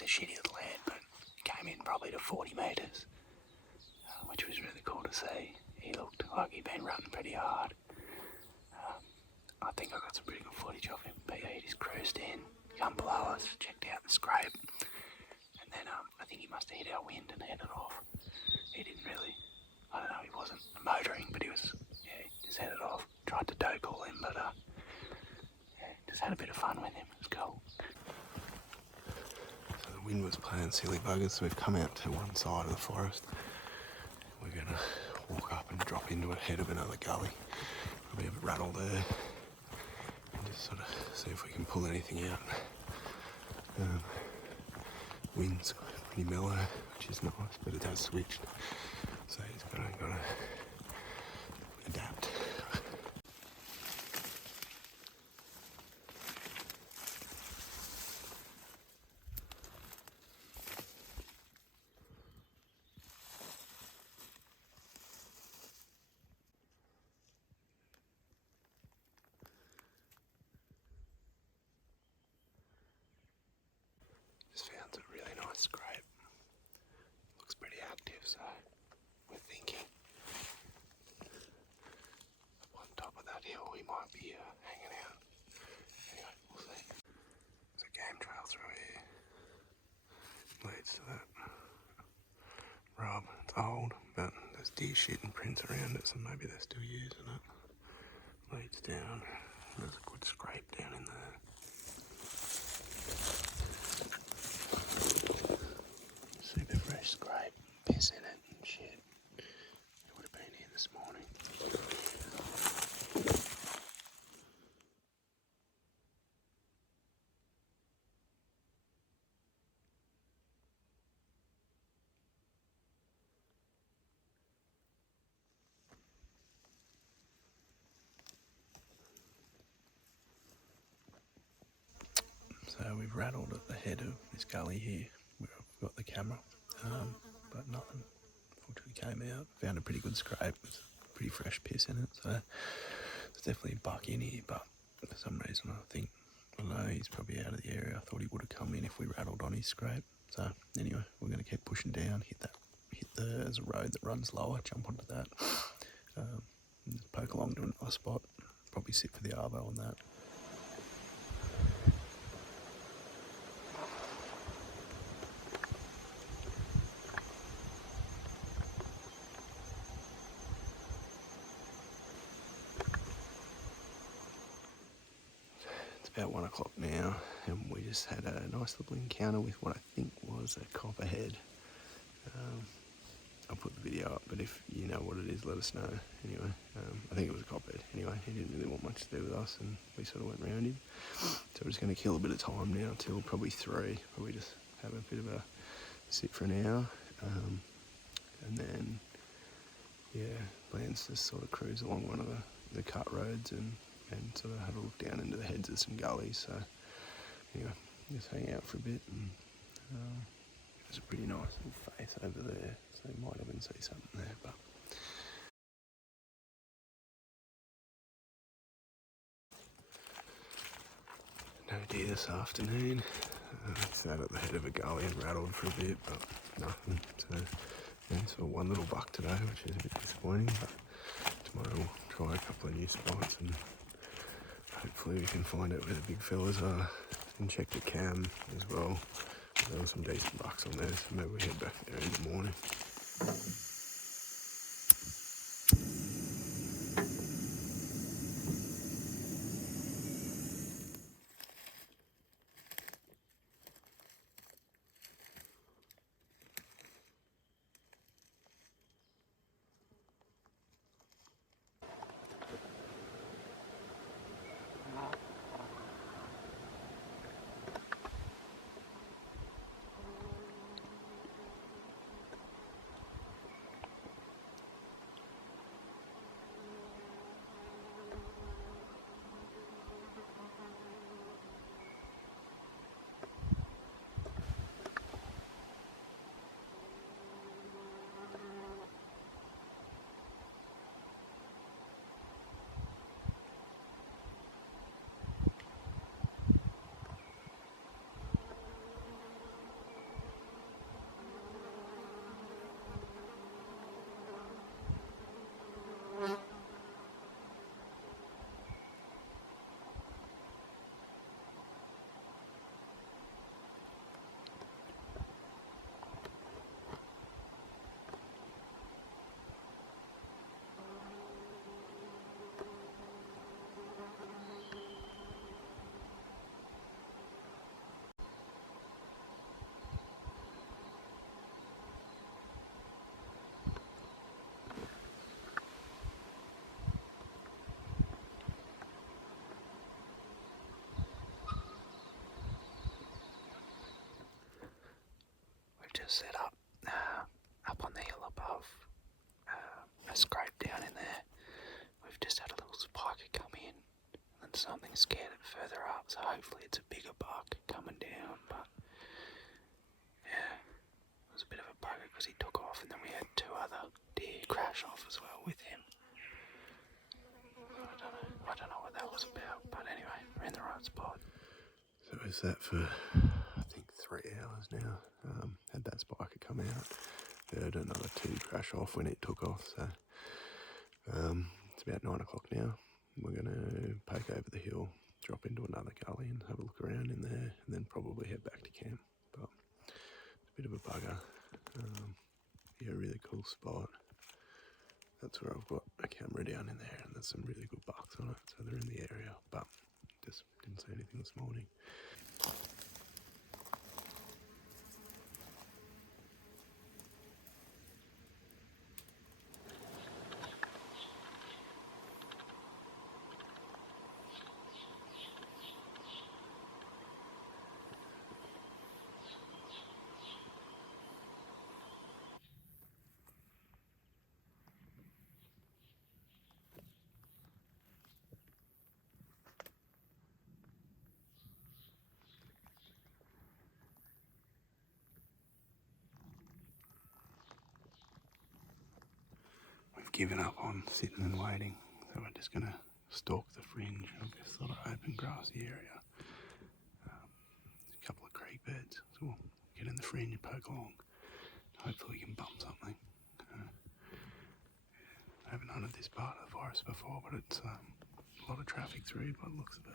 it's a shitty little head, but it came in probably to 40 metres, which was really cool to see. He looked like he'd been running pretty hard. I think I got some pretty good footage of him, but yeah, he just cruised in, come below us, checked out the scrape, and then I think he must have hit our wind and headed off. He didn't really, I don't know, he wasn't motoring, but he was, yeah, he just headed off. Tried to doe call him, but yeah, just had a bit of fun with him. It was cool. So the wind was playing silly buggers, so we've come out to one side of the forest. We're going to walk up and drop into the head of another gully. Probably have a rattle there and just sort of see if we can pull anything out. Wind's pretty mellow, which is nice, but it has switched, so you just gotta adapt. Just found a really nice scrape. Looks pretty active, so we're thinking up on top of that hill we might be hanging out. Anyway, we'll see. There's a game trail through here. Leads to that rub. It's old, but there's deer shit and prints around it, so maybe they're still using it. Leads down. There's a good scrape down in there. Super fresh scrape, piss in it and shit. It would have been here this morning. So we've rattled at the head of this gully here where I've got the camera, but nothing unfortunately came out. Found a pretty good scrape with pretty fresh piss in it, so there's definitely a buck in here, but for some reason I don't know, he's probably out of the area. I thought he would have come in if we rattled on his scrape. So anyway, we're going to keep pushing down, there's a road that runs lower, jump onto that, just poke along to another spot, probably sit for the arvo on that. About 1 o'clock now, and we just had a nice little encounter with what I think was a copperhead. I'll put the video up, but if you know what it is, let us know. Anyway, I think it was a copperhead. Anyway, he didn't really want much to do with us, and we sort of went round him. So we're just going to kill a bit of time now till probably 3. Probably just have a bit of a sit for an hour, and then yeah, plans to sort of cruise along one of the cut roads and sort of have a look down into the heads of some gullies. So anyway, just hang out for a bit, and there's a pretty nice little face over there, so you might even see something there. But no deer this afternoon. Sat at the head of a gully and rattled for a bit, but nothing. So yeah, saw one little buck today, which is a bit disappointing, but tomorrow we'll try a couple of new spots and hopefully we can find out where the big fellas are, and check the cam as well. There were some decent bucks on there, so maybe we head back there in the morning. just set up on the hill above, a scrape down in there. We've just had a little spiker come in, and something scared it further up, so hopefully it's a bigger buck coming down, but yeah, it was a bit of a bugger because he took off, and then we had 2 other deer crash off as well with him. I don't know what that was about, but anyway, we're in the right spot. So is that for, I think, 3 hours now. Had that spiker come out. Heard another 2 crash off when it took off. So it's about 9 o'clock now. We're going to poke over the hill, drop into another gully and have a look around in there, and then probably head back to camp. But it's a bit of a bugger. Yeah, really cool spot. That's where I've got a camera down in there, and there's some really good bucks on it, so they're in the area, but just didn't see anything this morning. We've given up on sitting and waiting, so we're just going to stalk the fringe of this sort of open grassy area. A couple of creek beds, so we'll get in the fringe and poke along. Hopefully we can bump something. I haven't hunted this part of the forest before, but it's a lot of traffic through by the looks of it.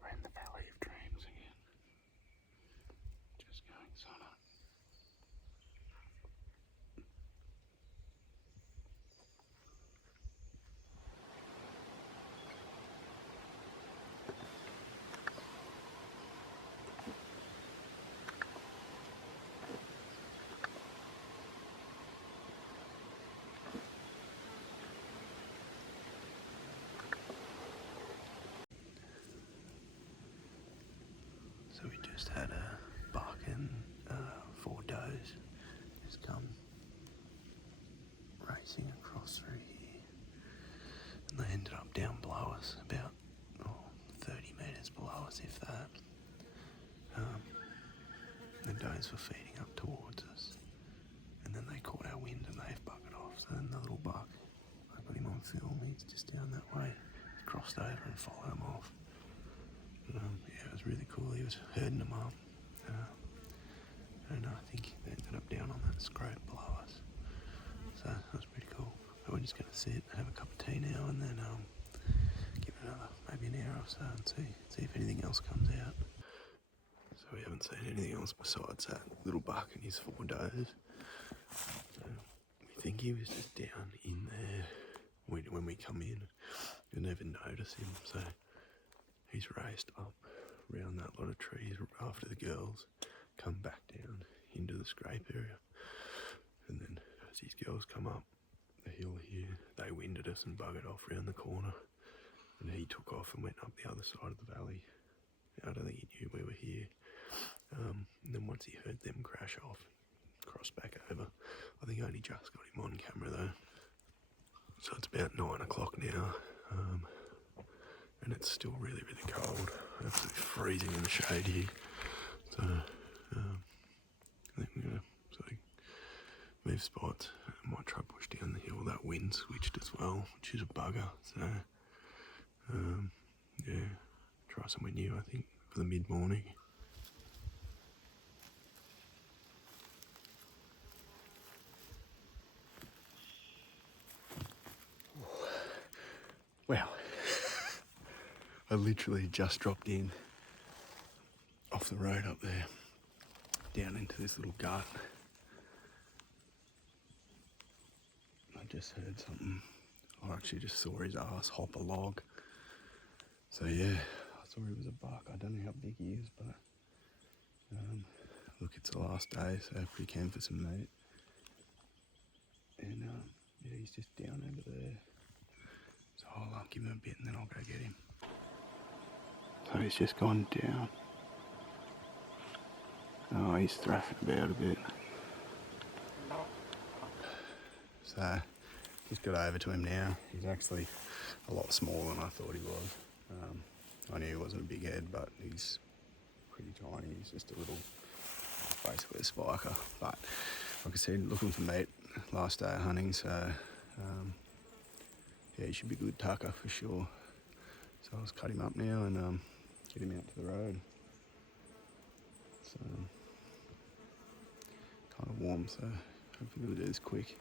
We're in the Valley of Dreams again. Just going sonar. So we just had a buck and 4 does just come racing across through here, and they ended up down below us, about 30 metres below us, if that. The does were feeding up towards us, and then they caught our wind and they've buggered off. So then the little buck, I got him on film, he's just down that way, he crossed over and followed him off. Yeah, it was really cool. He was herding them up, and I think they ended up down on that scrape below us. So that was pretty cool. So we're just going to sit, have a cup of tea now, and then give it another maybe an hour or so and see if anything else comes out. So we haven't seen anything else besides that little buck and his 4 does. So we think he was just down in there when we come in. You'll never notice him. So he's raced up around that lot of trees after the girls, come back down into the scrape area. And then as these girls come up the hill here, they winded us and buggered off round the corner. And he took off and went up the other side of the valley. I don't think he knew we were here. And then once he heard them crash off, crossed back over. I think I only just got him on camera though. So it's about 9 o'clock now, and it's still really, really cold. Absolutely freezing in the shade here. So I think we're going to sort of move spots. I might try to push down the hill. That wind switched as well, which is a bugger. So yeah, try somewhere new I think for the mid-morning. Wow, I literally just dropped in off the road up there, down into this little gut. I just heard something. I actually just saw his ass hop a log. So yeah, I thought he was a buck. I don't know how big he is, but look, it's the last day, so if we can for some meat. Yeah, And yeah, he's just down over there. So I'll give him a bit and then I'll go get him. So he's just gone down. Oh, he's thrashing about a bit. So just got over to him now. He's actually a lot smaller than I thought he was. I knew he wasn't a big head, but he's pretty tiny. He's just a little, basically a spiker. But like I said, looking for meat last day of hunting, so yeah, he should be a good tucker for sure. So I'll just cut him up now and get him out to the road. So kind of warm, so hopefully we'll do this quick.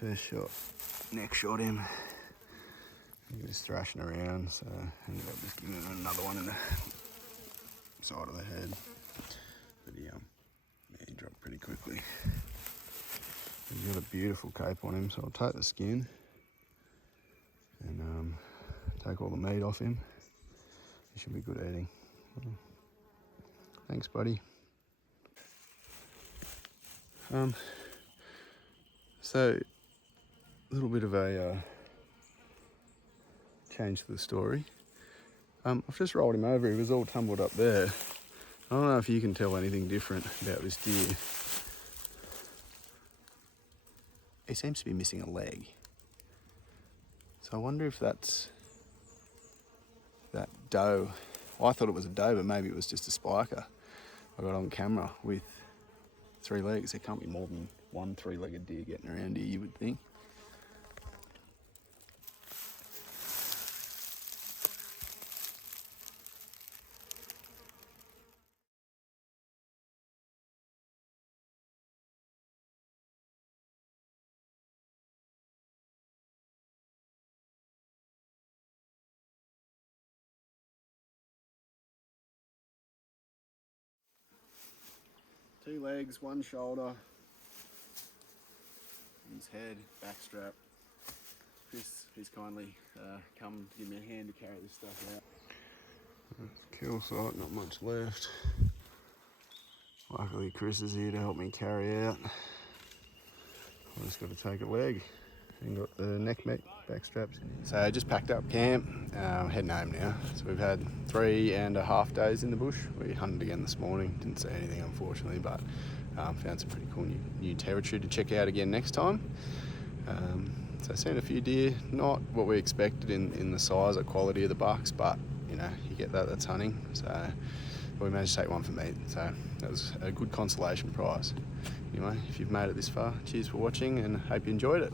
First shot, next shot him. He was thrashing around, so I ended up just giving him another one in the side of the head. But yeah, he dropped pretty quickly. He's got a beautiful cape on him, so I'll take the skin and take all the meat off him. He should be good eating. Well, thanks, buddy. So a little bit of a change to the story. I've just rolled him over. He was all tumbled up there. I don't know if you can tell anything different about this deer. He seems to be missing a leg. So I wonder if that's that doe. Well, I thought it was a doe, but maybe it was just a spiker I got on camera with 3 legs. There can't be more than one 3-legged deer getting around here, you would think. Two legs, one shoulder, his head, backstrap. Chris, he's kindly come to give me a hand to carry this stuff out. Kill site, not much left. Luckily Chris is here to help me carry out. I just got to take a leg and got the neck back straps. So I just packed up camp, heading home now. So we've had 3.5 days in the bush. We hunted again this morning, didn't see anything unfortunately, but found some pretty cool new territory to check out again next time. So I've seen a few deer, not what we expected in the size or quality of the bucks, but you know, you get that's hunting. So we managed to take one for meat, so that was a good consolation prize. Anyway, if you've made it this far, cheers for watching and hope you enjoyed it.